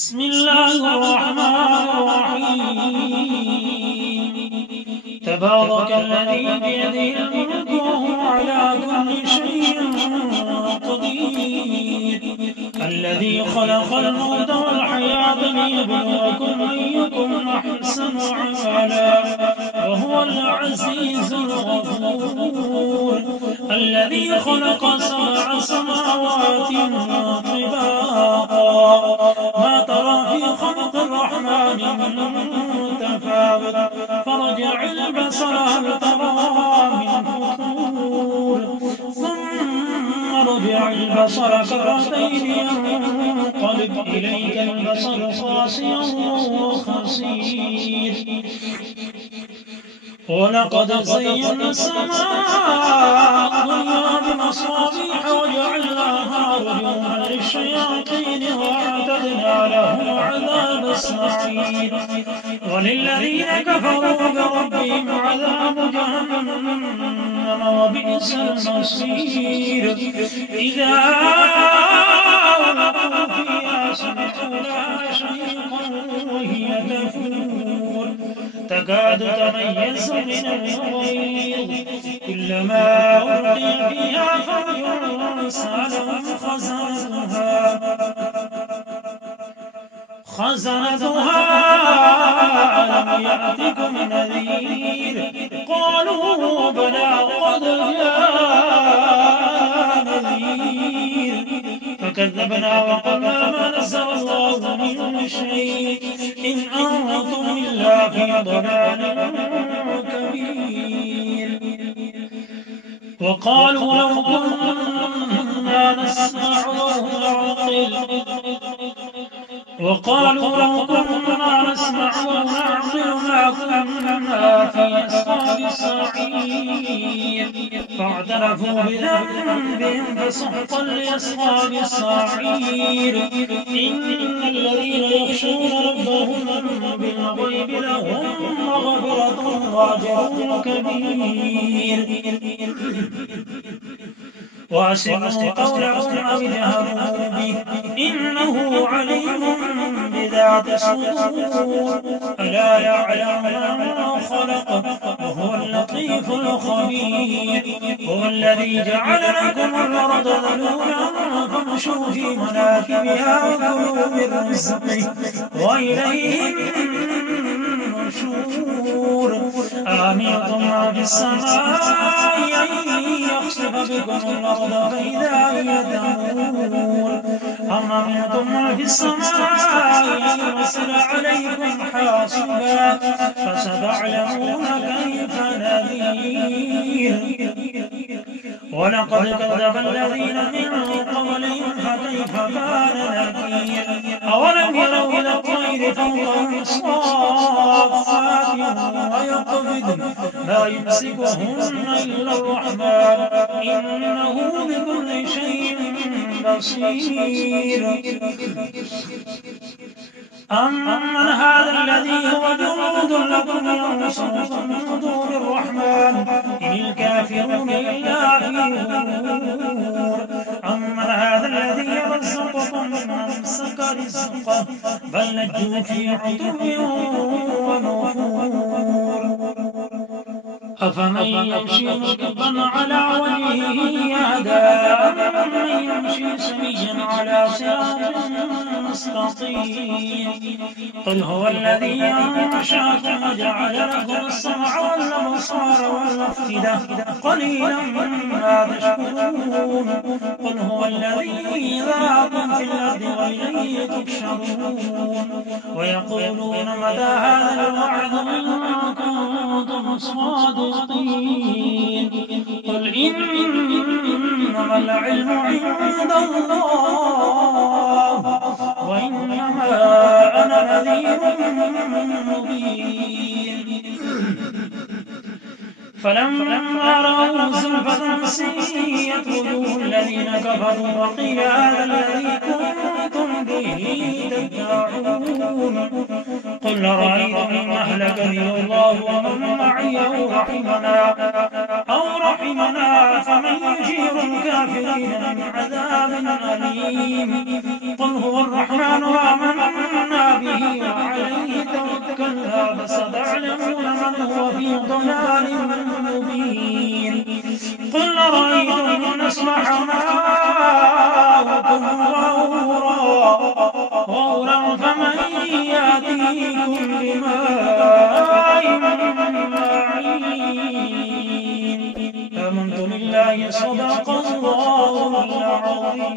بسم الله الرحمن الرحيم. تبارك الذي بيده الملك وهو على كل شيء قدير، الذي خلق الموت والحياة ليبلوكم أيكم أحسن عملا وهو العزيز الغفور، الذي خلق 7 سماوات طباقا ما ترى في خلق الرحمن من تفاوت فارجع البصر هل ترى من فطور ثم ارجع البصر كرتين ينقلب إليك البصر خاسئا وهو خسير. ولقد زينا السماء الدنيا بمصابيح وجعلناها رجوما للشياطين وأعتدنا لهم عذاب السعير. وللذين كفروا بربهم عذاب جهنم وبئس المصير. إذا ألقوا فيها سمعوا لها شهيقا وهي تفور تكاد تميز من الغيظ كلما ألقي فيها فوج سألهم خزنتها ألم يأتكم نذير قالوا بلى قد جاء نذير فكذبنا وقلنا ما نزل الله من شيء إن أنتم إلا في ضلال كبير. وقالوا لو كنا نسمع أو نعقل ما كنا في أصحاب السعير فاعترفوا بذنبهم فسحقا لأصحاب السعير. إن الذين يخشون ربهم بالغيب لهم مغفرة وأجر كبير. وأسروا قولهم أو اجهروا به إنه عليم بذات الصدور ألا يعلم من خلق وهو اللطيف الخبير. هو الذي جعل لكم الأرض ذلولا فامشوا في مناكبها وكلوا من رزقه وإليه النشور. أأمنتم ما في السماء أن يخسف بكم الأرض فإذا هي تمور أم أمنتم ما في السماء أن يرسل عليكم حاصبا فستعلمون كيف نذير. ولقد كذب الذين من قبلهم فكيف كان نكير. أولم يروا إلى الطير فوقهم صافات ويقبضن لا يمسكهن إلا الرحمن إنه بكل شيء بصير. أمن هذا الذي هو جند لكم ينصركم من دون الرحمن إن الكافرون إلا في غرور. أمن هذا الذي يرزقكم من أمسك رزقه بل لجوا في عتو ونفور. أفمن يمشي مكبا على وجهه أهدى أمن يمشي سويا على صراط مستقيم. قل هو الذي أنشأكم وجعل لكم السمع والأبصار والأفئدة قليلا ما تشكرون. قل هو الذي ذراكم في الأرض وإليه تحشرون. ويقولون متى هذا الوعد إن كنتم صادقين. قل إنما العلم عند الله وإنما أنا نذير مبين. فلما رأوا زلفة سيئت وجوه الذين كفروا وقيل هذا الذي كنتم به تدعون. قل رأيتم إن أهلكني الله ومن معي أو رحمنا فمن يجير الكافرين من عذاب أليم. قل هو الرحمن آمنا ضلال مبين قل أرأيتم إن أصبح ماؤكم غورا فمن يأتيكم بماء معين آمنت بالله صدق الله العظيم.